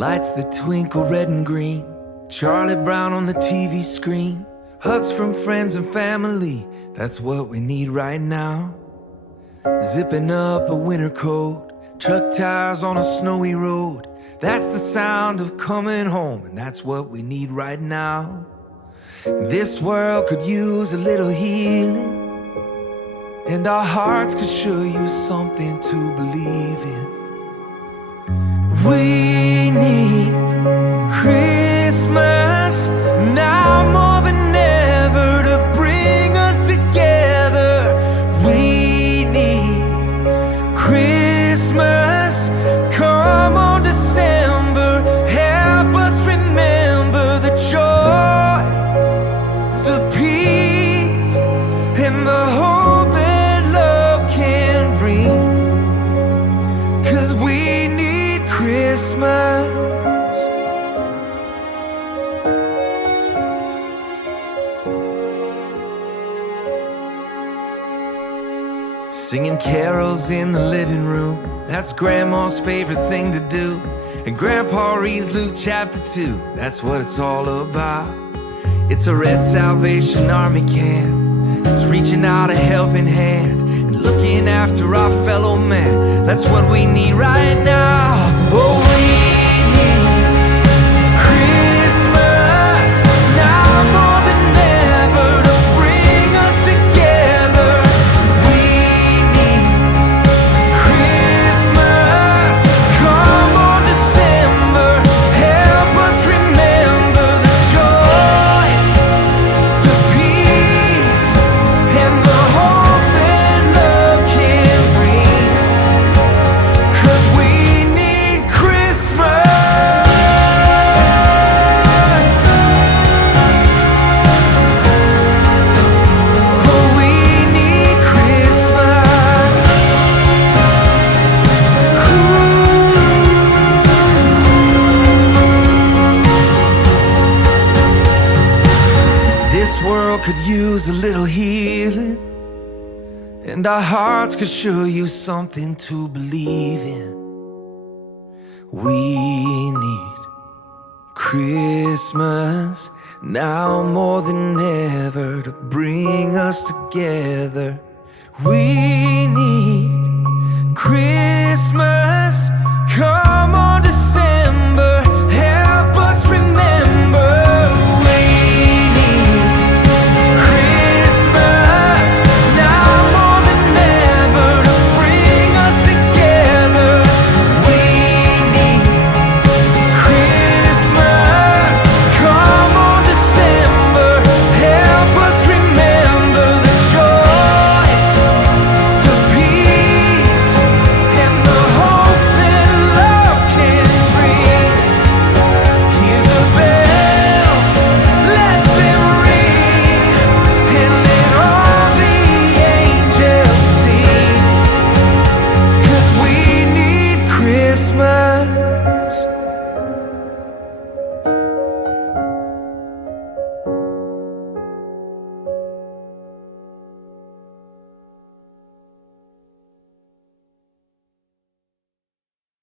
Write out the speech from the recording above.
Lights that twinkle red and green, Charlie Brown on the TV screen, hugs from friends and family, that's what we need right now. Zipping up a winter coat, truck tires on a snowy road, that's the sound of coming home, and that's what we need right now. This world could use a little healing, and our hearts could sure use something to believe in. We need Christmas now more than ever to bring us together. We need Christmas. Come on, December, help us remember the joy, the peace, and the hope that love can bring. 'Cause we need Christmas. Singing carols in the living room, that's Grandma's favorite thing to do. And Grandpa reads Luke chapter 2, that's what it's all about. It's a Red Salvation Army camp, it's reaching out a helping hand and looking after our fellow man. That's what we need right now. Oh, we need Christmas now more than ever to bring us together. We need Christmas. Come on, December, help us remember the joy, the peace, and the hope that love can bring. 'Cause we need Christmas. Oh, we need Christmas. This world could use a little healing, and our hearts could sure use something to believe in. We need Christmas now more than ever to bring us together. We need Christmas. Come on,